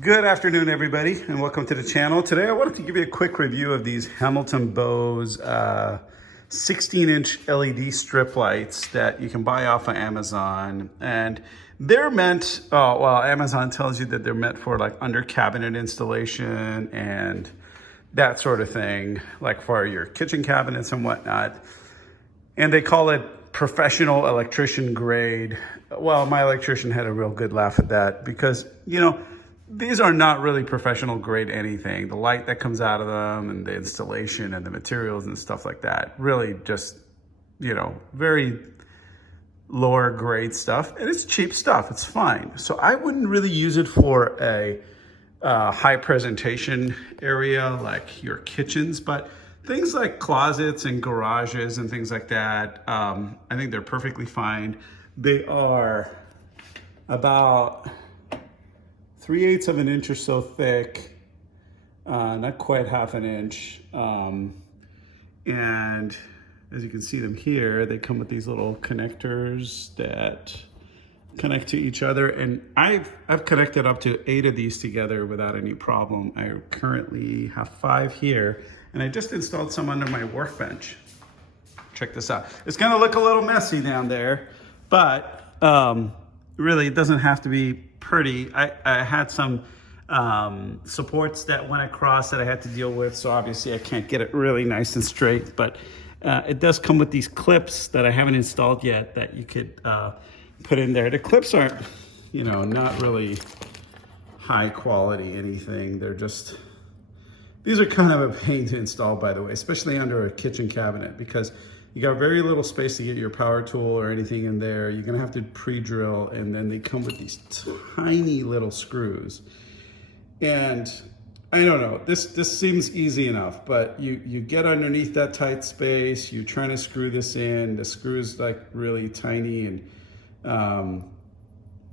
Good afternoon, everybody, and welcome to the channel. Today, I wanted to give you a quick review of these Hamilton Bose 16-inch LED strip lights that you can buy off of Amazon. And they're meant, Amazon tells you that they're meant for like under cabinet installation and that sort of thing, like for your kitchen cabinets and whatnot. And they call it professional electrician grade. Well, my electrician had a real good laugh at that because, these are not really professional grade anything. The light that comes out of them and the installation and the materials and stuff like that, really just, very lower grade stuff. And it's cheap stuff, it's fine. So I wouldn't really use it for a high presentation area like your kitchens, but things like closets and garages and things like that, I think they're perfectly fine. They are about 3/8 of an inch or so thick, not quite half an inch. And as you can see them here, they come with these little connectors that connect to each other. And I've connected up to 8 of these together without any problem. I currently have 5 here, and I just installed some under my workbench. Check this out. It's gonna look a little messy down there, but really it doesn't have to be pretty. I had some supports that went across that I had to deal with, so obviously I can't get it really nice and straight, but it does come with these clips that I haven't installed yet that you could put in there. The clips aren't, not really high quality anything. They're just, these are kind of a pain to install, by the way, especially under a kitchen cabinet, because you got very little space to get your power tool or anything in there. You're gonna have to pre-drill, and then they come with these tiny little screws. And I don't know, this seems easy enough, but you get underneath that tight space, you're trying to screw this in, the screw's like really tiny, and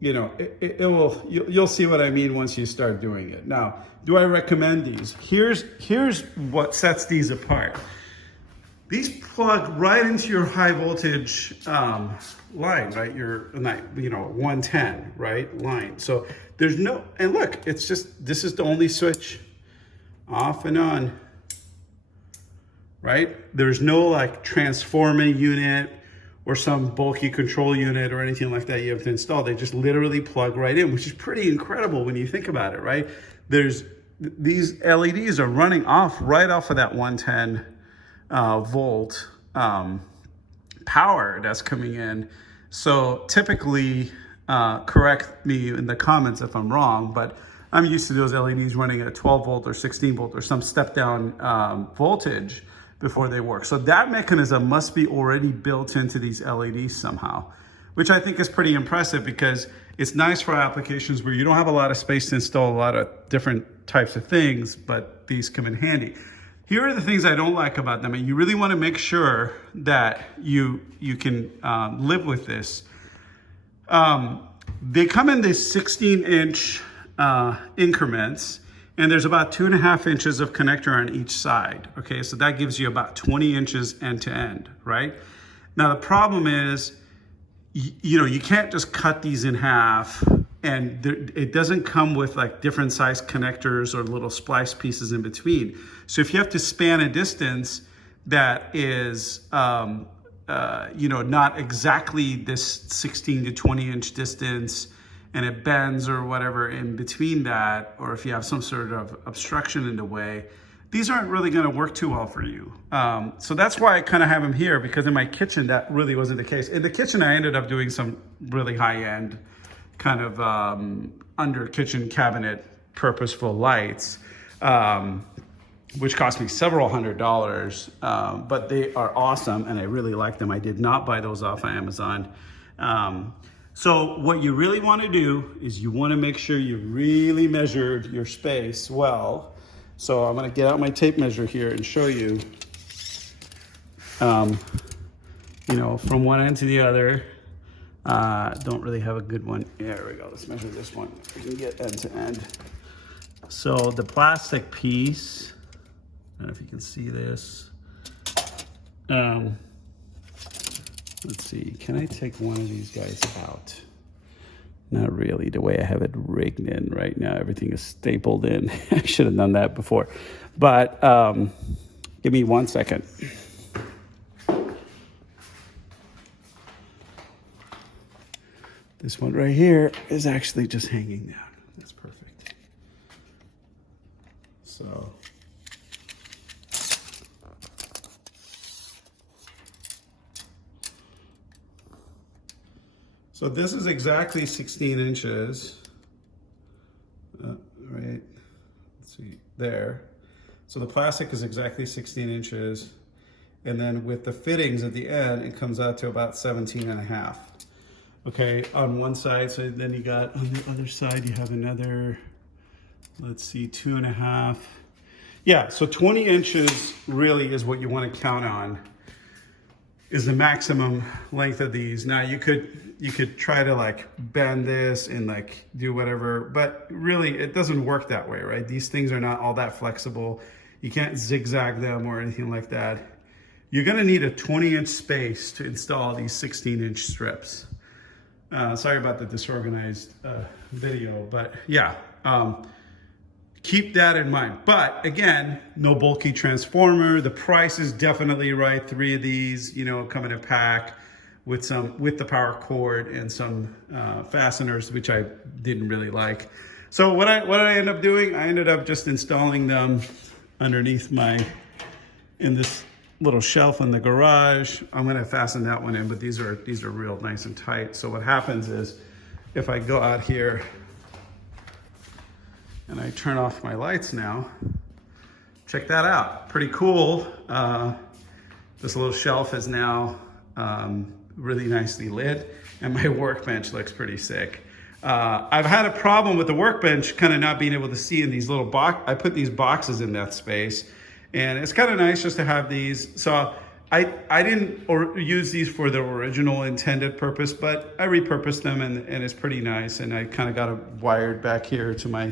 you'll see what I mean once you start doing it. Now, do I recommend these? Here's what sets these apart. These plug right into your high voltage line, right? Your 110, right, line. So there's no, and look, it's just, this is the only switch, off and on, right? There's no like transformer unit or some bulky control unit or anything like that you have to install. They just literally plug right in, which is pretty incredible when you think about it, right? These LEDs are running right off of that 110 volt power that's coming in. So typically, correct me in the comments if I'm wrong, but I'm used to those LEDs running at 12 volt or 16 volt or some step down voltage before they work. So that mechanism must be already built into these LEDs somehow, which I think is pretty impressive because it's nice for applications where you don't have a lot of space to install a lot of different types of things, but these come in handy. Here are the things I don't like about them, and you really want to make sure that you can live with this. They come in these 16-inch increments, and there's about 2.5 inches of connector on each side. Okay, so that gives you about 20 inches end to end, right? Now the problem is, you can't just cut these in half, and it doesn't come with like different size connectors or little splice pieces in between. So if you have to span a distance that is, not exactly this 16 to 20 inch distance, and it bends or whatever in between that, or if you have some sort of obstruction in the way, these aren't really gonna work too well for you. So that's why I kind of have them here, because in my kitchen, that really wasn't the case. In the kitchen, I ended up doing some really high-end kind of under kitchen cabinet purposeful lights, which cost me several $100s, but they are awesome and I really like them. I did not buy those off of Amazon. So what you really want to do is you want to make sure you really measured your space well. So I'm going to get out my tape measure here and show you, from one end to the other. Don't really have a good one. There we go. Let's measure this one. We can get end to end. So the plastic piece, I don't know if you can see this. Let's see, can I take one of these guys out? Not really the way I have it rigged in right now. Everything is stapled in. I should have done that before. But give me 1 second. This one right here is actually just hanging down. That's perfect. So this is exactly 16 inches. Right, let's see, there. So the plastic is exactly 16 inches. And then with the fittings at the end, it comes out to about 17 and a half. Okay, on one side, so then you got on the other side, you have another, let's see, 2.5. Yeah, so 20 inches really is what you want to count on, is the maximum length of these. Now you could try to like bend this and like do whatever, but really it doesn't work that way, right? These things are not all that flexible. You can't zigzag them or anything like that. You're gonna need a 20-inch space to install these 16-inch strips. Sorry about the disorganized video, but yeah, keep that in mind. But again, no bulky transformer. The price is definitely right. 3 of these, you know, come in a pack with the power cord and some fasteners, which I didn't really like. So what did I end up doing? I ended up just installing them underneath in this little shelf in the garage. I'm gonna fasten that one in, but these are real nice and tight. So what happens is, if I go out here and I turn off my lights now, check that out, pretty cool. This little shelf is now really nicely lit, and my workbench looks pretty sick. I've had a problem with the workbench kind of not being able to see in these little I put these boxes in that space, and it's kind of nice just to have these. So I didn't use these for the original intended purpose, but I repurposed them, and it's pretty nice. And I kind of got it wired back here to my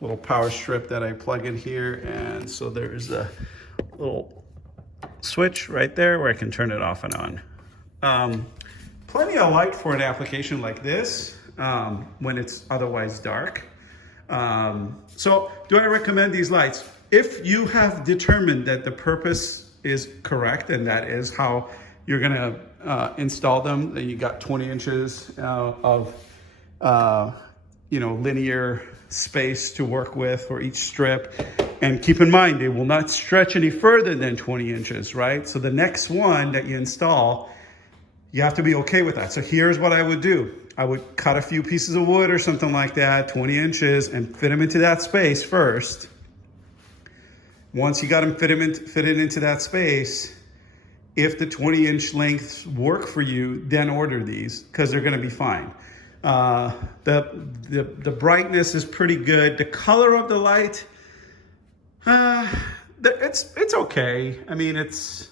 little power strip that I plug in here. And so there's a little switch right there where I can turn it off and on. Plenty of light for an application like this when it's otherwise dark. So do I recommend these lights? If you have determined that the purpose is correct and that is how you're gonna install them, that you got 20 inches of linear space to work with for each strip, and keep in mind they will not stretch any further than 20 inches, right? So the next one that you install, you have to be okay with that. So here's what I would do. I would cut a few pieces of wood or something like that, 20 inches, and fit them into that space first. Once you got them fitted into that space, if the 20-inch lengths work for you, then order these, because they're gonna be fine. The brightness is pretty good. The color of the light, it's okay. I mean, it's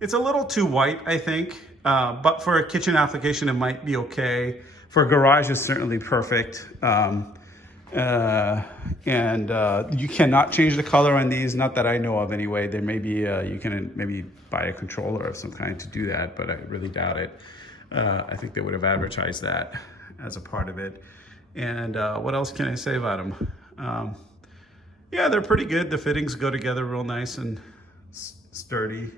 a little too white, I think, but for a kitchen application, it might be okay. For a garage, it's certainly perfect. You cannot change the color on these, not that I know of anyway. There may be, you can maybe buy a controller of some kind to do that, but I really doubt it. I think they would have advertised that as a part of it. And what else can I say about them? Yeah, they're pretty good. The fittings go together real nice and sturdy.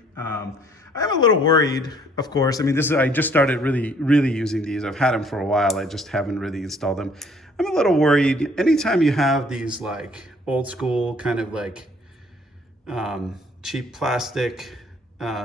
I'm a little worried, of course. I mean, I just started really using these. I've had them for a while. I just haven't really installed them. I'm a little worried. Anytime you have these like old school kind of like cheap plastic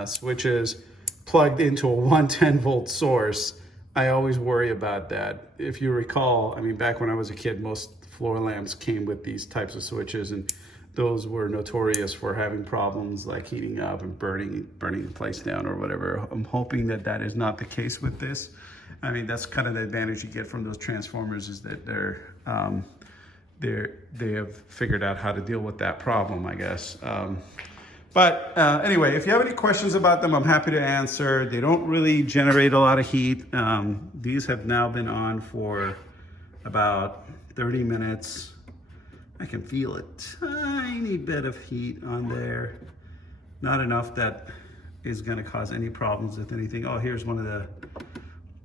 switches plugged into a 110 volt source, I always worry about that. If you recall, I mean, back when I was a kid, most floor lamps came with these types of switches, and those were notorious for having problems like heating up and burning the place down or whatever. I'm hoping that that is not the case with this. I mean, that's kind of the advantage you get from those transformers, is that they have figured out how to deal with that problem, I guess. But anyway, if you have any questions about them, I'm happy to answer. They don't really generate a lot of heat. These have now been on for about 30 minutes. I can feel a tiny bit of heat on there. Not enough that is gonna cause any problems with anything. Oh, here's one of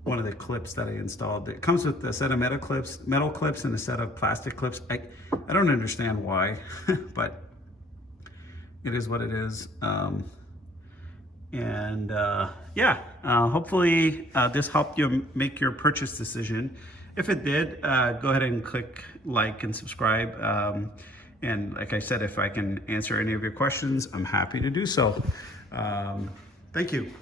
one of the clips that I installed. It comes with a set of metal clips and a set of plastic clips. I don't understand why, but it is what it is. Hopefully this helped you make your purchase decision. If it did, go ahead and click like and subscribe. And like I said, if I can answer any of your questions, I'm happy to do so. Thank you.